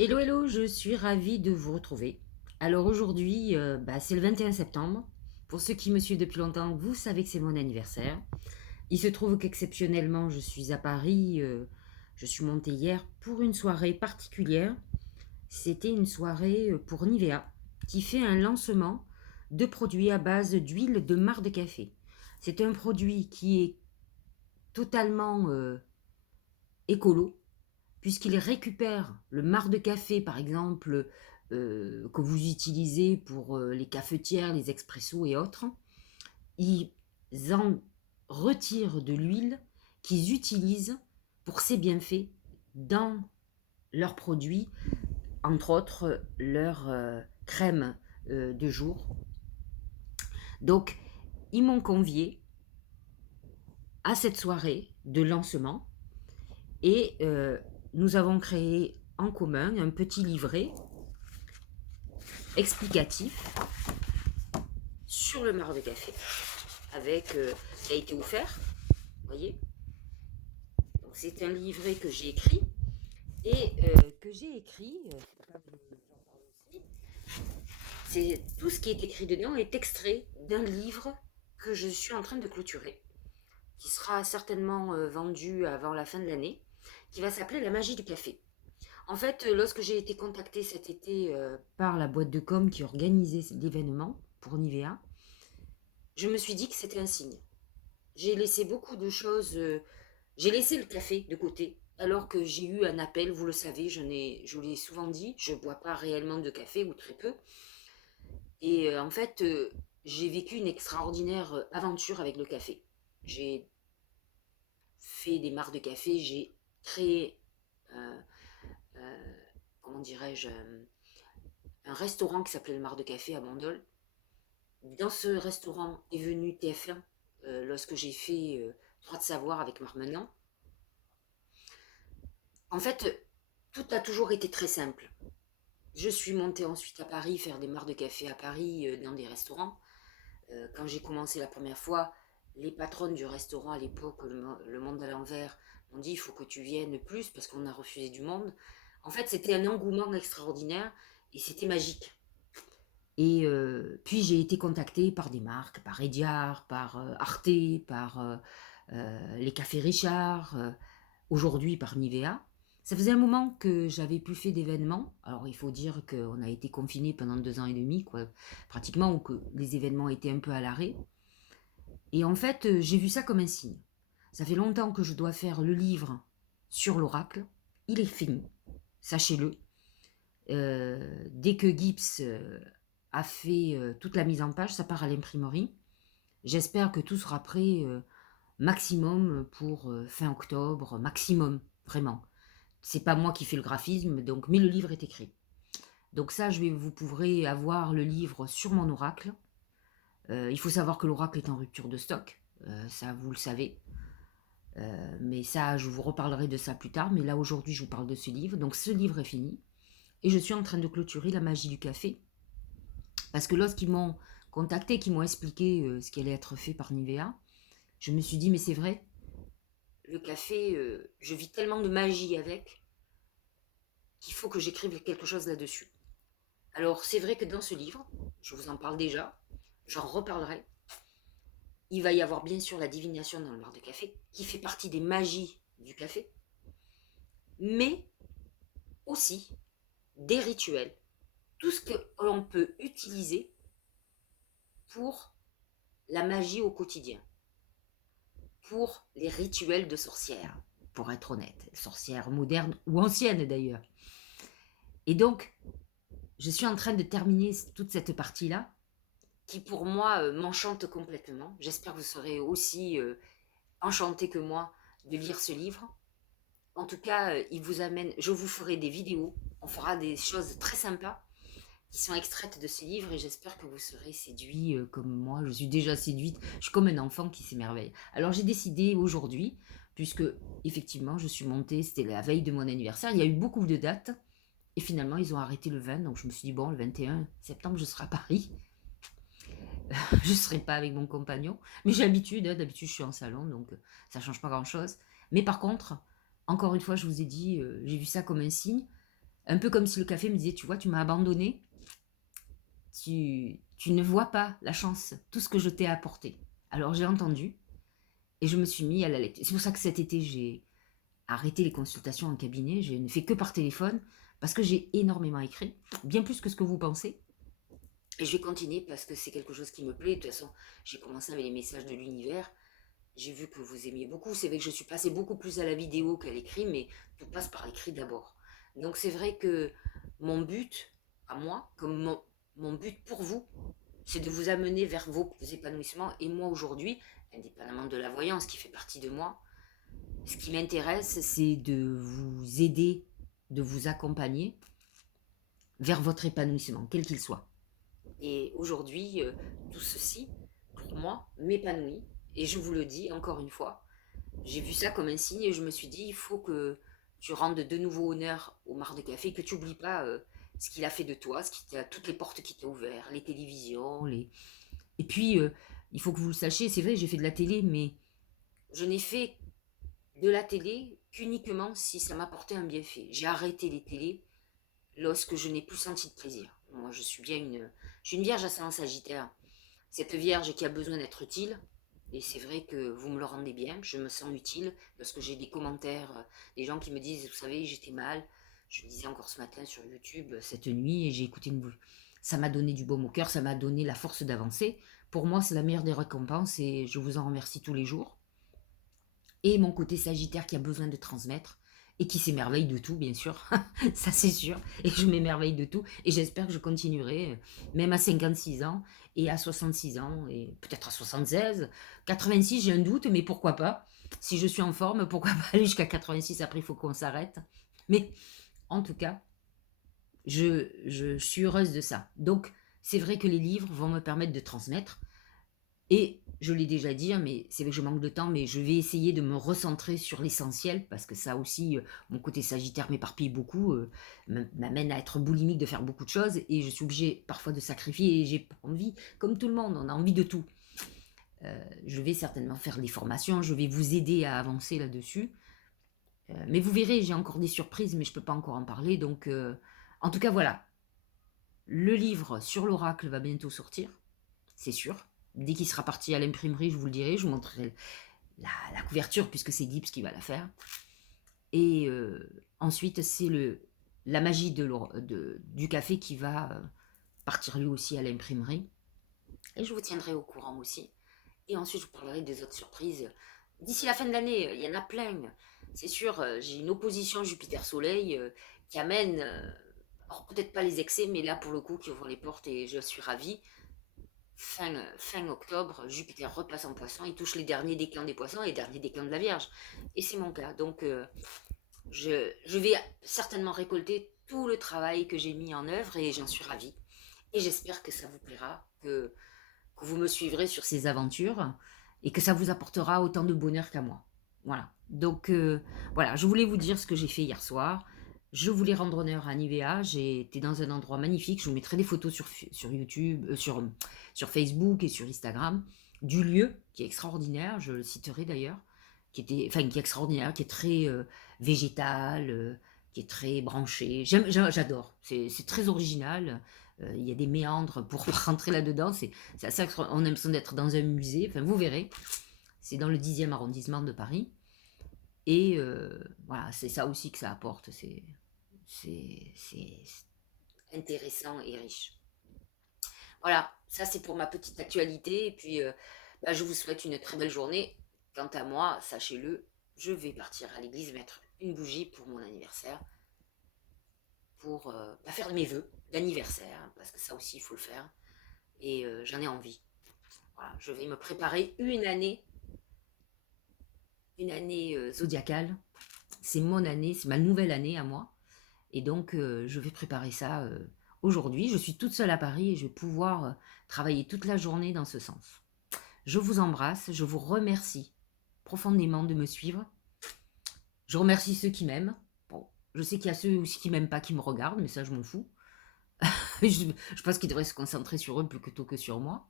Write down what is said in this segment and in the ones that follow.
Hello, hello, je suis ravie de vous retrouver. Alors aujourd'hui, c'est le 21 septembre. Pour ceux qui me suivent depuis longtemps, vous savez que c'est mon anniversaire. Il se trouve qu'exceptionnellement, je suis à Paris. Je suis montée hier pour une soirée particulière. C'était une soirée pour Nivea, qui fait un lancement de produits à base d'huile de marc de café. C'est un produit qui est totalement écolo, puisqu'il récupère le marc de café, par exemple, que vous utilisez pour les cafetières, les expressos et autres. Ils en retirent de l'huile qu'ils utilisent pour ces bienfaits dans leurs produits, entre autres leur crème de jour. Donc, ils m'ont convié à cette soirée de lancement et nous avons créé en commun un petit livret explicatif sur le marc de café avec qui a été offert, vous voyez. Donc c'est un livret que j'ai écrit et c'est tout ce qui est écrit dedans est extrait d'un livre que je suis en train de clôturer, qui sera certainement vendu avant la fin de l'année, qui va s'appeler La magie du café. En fait, lorsque j'ai été contactée cet été par la boîte de com qui organisait l'événement pour Nivea, je me suis dit que c'était un signe. J'ai laissé beaucoup de choses. J'ai laissé le café de côté, alors que j'ai eu un appel, vous le savez, je vous l'ai souvent dit, je ne bois pas réellement de café ou très peu. Et en fait, j'ai vécu une extraordinaire aventure avec le café. J'ai fait des marques de café, j'ai créé, euh, euh, comment dirais-je, un restaurant qui s'appelait le Mar de Café à Bandol. Dans ce restaurant est venu TF1 lorsque j'ai fait Droit de savoir avec Marmenant. En fait, tout a toujours été très simple. Je suis montée ensuite à Paris faire des mares de café à Paris dans des restaurants. Quand j'ai commencé la première fois, les patronnes du restaurant à l'époque, le Monde à l'envers, m'ont dit il faut que tu viennes plus parce qu'on a refusé du monde. En fait, c'était un engouement extraordinaire et c'était magique. Et puis j'ai été contactée par des marques, par Ediard, par Arte, par les Cafés Richard, aujourd'hui par Nivea. Ça faisait un moment que j'avais plus fait d'événements. Alors il faut dire qu'on a été confinés pendant 2 ans et demi, quoi, pratiquement, ou que les événements étaient un peu à l'arrêt. Et en fait, j'ai vu ça comme un signe. Ça fait longtemps que je dois faire le livre sur l'oracle. Il est fini, sachez-le. Dès que Gibbs a fait toute la mise en page, ça part à l'imprimerie. J'espère que tout sera prêt maximum pour fin octobre, maximum, vraiment. C'est pas moi qui fais le graphisme, donc, mais le livre est écrit. Donc ça, vous pourrez avoir le livre sur mon oracle. Il faut savoir que l'oracle est en rupture de stock, ça vous le savez. Mais ça, je vous reparlerai de ça plus tard. Mais là, aujourd'hui, je vous parle de ce livre. Donc ce livre est fini. Et je suis en train de clôturer La magie du café. Parce que lorsqu'ils m'ont contacté, qu'ils m'ont expliqué ce qui allait être fait par Nivea, je me suis dit, mais c'est vrai, le café, je vis tellement de magie avec qu'il faut que j'écrive quelque chose là-dessus. Alors, c'est vrai que dans ce livre, je vous en parle déjà, j'en reparlerai. Il va y avoir bien sûr la divination dans le mar de café, qui fait partie des magies du café, mais aussi des rituels. Tout ce que l'on peut utiliser pour la magie au quotidien, pour les rituels de sorcières, pour être honnête, sorcières modernes ou anciennes d'ailleurs. Et donc, je suis en train de terminer toute cette partie-là, qui pour moi m'enchante complètement. J'espère que vous serez aussi enchanté que moi de lire ce livre. En tout cas, il vous amène, je vous ferai des vidéos, on fera des choses très sympas qui sont extraites de ce livre et j'espère que vous serez séduits comme moi. Je suis déjà séduite, je suis comme un enfant qui s'émerveille. Alors j'ai décidé aujourd'hui, puisque effectivement je suis montée, c'était la veille de mon anniversaire, il y a eu beaucoup de dates et finalement ils ont arrêté le 20, donc je me suis dit bon, le 21 septembre je serai à Paris. Je ne serai pas avec mon compagnon, mais j'ai l'habitude, hein, d'habitude je suis en salon, donc ça change pas grand-chose. Mais par contre, encore une fois, je vous ai dit, j'ai vu ça comme un signe. Un peu comme si le café me disait, tu vois, tu m'as abandonné, tu ne vois pas la chance, tout ce que je t'ai apporté. Alors j'ai entendu et je me suis mis à la lecture. C'est pour ça que cet été, j'ai arrêté les consultations en cabinet, je ne fais que par téléphone, parce que j'ai énormément écrit, bien plus que ce que vous pensez. Et je vais continuer parce que c'est quelque chose qui me plaît. De toute façon, j'ai commencé avec les messages de l'univers. J'ai vu que vous aimiez beaucoup. C'est vrai que je suis passée beaucoup plus à la vidéo qu'à l'écrit, mais tout passe par l'écrit d'abord. Donc c'est vrai que mon but, à moi, comme mon but pour vous, c'est de vous amener vers vos épanouissements. Et moi aujourd'hui, indépendamment de la voyance qui fait partie de moi, ce qui m'intéresse, c'est de vous aider, de vous accompagner vers votre épanouissement, quel qu'il soit. Et aujourd'hui, tout ceci, pour moi, m'épanouit. Et je vous le dis encore une fois, j'ai vu ça comme un signe et je me suis dit, il faut que tu rendes de nouveau honneur au Mar de Café, que tu n'oublies pas ce qu'il a fait de toi, toutes les portes qu'il t'a ouvertes, les télévisions, les... Et puis, il faut que vous le sachiez, c'est vrai, j'ai fait de la télé, mais je n'ai fait de la télé qu'uniquement si ça m'apportait un bienfait. J'ai arrêté les télés lorsque je n'ai plus senti de plaisir. Moi, je suis une vierge ascendant Sagittaire. Cette vierge qui a besoin d'être utile. Et c'est vrai que vous me le rendez bien. Je me sens utile lorsque j'ai des commentaires, des gens qui me disent, vous savez, j'étais mal. Je le disais encore ce matin sur YouTube, cette nuit, et j'ai écouté une... Ça m'a donné du baume au cœur, ça m'a donné la force d'avancer. Pour moi, c'est la meilleure des récompenses et je vous en remercie tous les jours. Et mon côté Sagittaire qui a besoin de transmettre et qui s'émerveille de tout, bien sûr. Ça, c'est sûr. Et je m'émerveille de tout. Et j'espère que je continuerai, même à 56 ans et à 66 ans, et peut-être à 76. 86, j'ai un doute, mais pourquoi pas. Si je suis en forme, pourquoi pas aller jusqu'à 86. Après, il faut qu'on s'arrête. Mais en tout cas, je suis heureuse de ça. Donc, c'est vrai que les livres vont me permettre de transmettre. Et je l'ai déjà dit, hein, mais c'est vrai que je manque de temps, mais je vais essayer de me recentrer sur l'essentiel, parce que ça aussi, mon côté Sagittaire m'éparpille beaucoup, m'amène à être boulimique, de faire beaucoup de choses, et je suis obligée parfois de sacrifier, et j'ai pas envie, comme tout le monde, on a envie de tout. Je vais certainement faire des formations, je vais vous aider à avancer là-dessus, mais vous verrez, j'ai encore des surprises, mais je ne peux pas encore en parler, donc en tout cas voilà, le livre sur l'oracle va bientôt sortir, c'est sûr. Dès qu'il sera parti à l'imprimerie, je vous le dirai, je vous montrerai la couverture puisque c'est Gibbs qui va la faire. Et ensuite, c'est la magie du café qui va partir lui aussi à l'imprimerie. Et je vous tiendrai au courant aussi. Et ensuite, je vous parlerai des autres surprises. D'ici la fin de l'année, il y en a plein. C'est sûr, j'ai une opposition Jupiter-Soleil qui amène, alors peut-être pas les excès, mais là pour le coup, qui ouvre les portes et je suis ravie. Fin octobre, Jupiter repasse en poisson, il touche les derniers déclins des poissons et les derniers déclins de la Vierge. Et c'est mon cas. Donc, je vais certainement récolter tout le travail que j'ai mis en œuvre et j'en suis ravie. Et j'espère que ça vous plaira, que vous me suivrez sur ces aventures et que ça vous apportera autant de bonheur qu'à moi. Voilà. Donc, voilà, je voulais vous dire ce que j'ai fait hier soir. Je voulais rendre honneur à Nivea. J'ai été dans un endroit magnifique. Je vous mettrai des photos sur YouTube, sur Facebook et sur Instagram du lieu qui est extraordinaire. Je le citerai d'ailleurs, qui est extraordinaire, qui est très végétal, qui est très branché. J'adore. C'est très original. Il y a des méandres pour rentrer là-dedans. C'est à ça qu'on a l'impression d'être dans un musée. Enfin, vous verrez. C'est dans le 10e arrondissement de Paris. Et voilà, c'est ça aussi que ça apporte. C'est intéressant et riche. Voilà, ça c'est pour ma petite actualité. Et puis, bah, je vous souhaite une très belle journée. Quant à moi, sachez-le, je vais partir à l'église mettre une bougie pour mon anniversaire. Pour bah, faire mes vœux d'anniversaire, parce que ça aussi il faut le faire. Et j'en ai envie. Voilà, je vais me préparer une année zodiacale. C'est mon année, c'est ma nouvelle année à moi. Et donc, je vais préparer ça aujourd'hui. Je suis toute seule à Paris et je vais pouvoir travailler toute la journée dans ce sens. Je vous embrasse, je vous remercie profondément de me suivre. Je remercie ceux qui m'aiment. Bon, je sais qu'il y a ceux aussi qui m'aiment pas qui me regardent, mais ça, je m'en fous. je pense qu'ils devraient se concentrer sur eux plutôt que sur moi.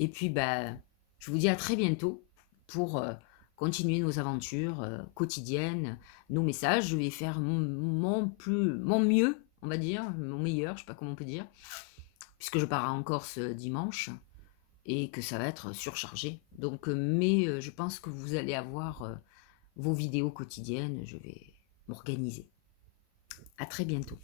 Et puis, bah, je vous dis à très bientôt pour continuer nos aventures quotidiennes, nos messages. Je vais faire mon mieux on va dire, mon meilleur, je sais pas comment on peut dire, puisque je pars en Corse dimanche et que ça va être surchargé. Donc, mais je pense que vous allez avoir vos vidéos quotidiennes, je vais m'organiser. À très bientôt.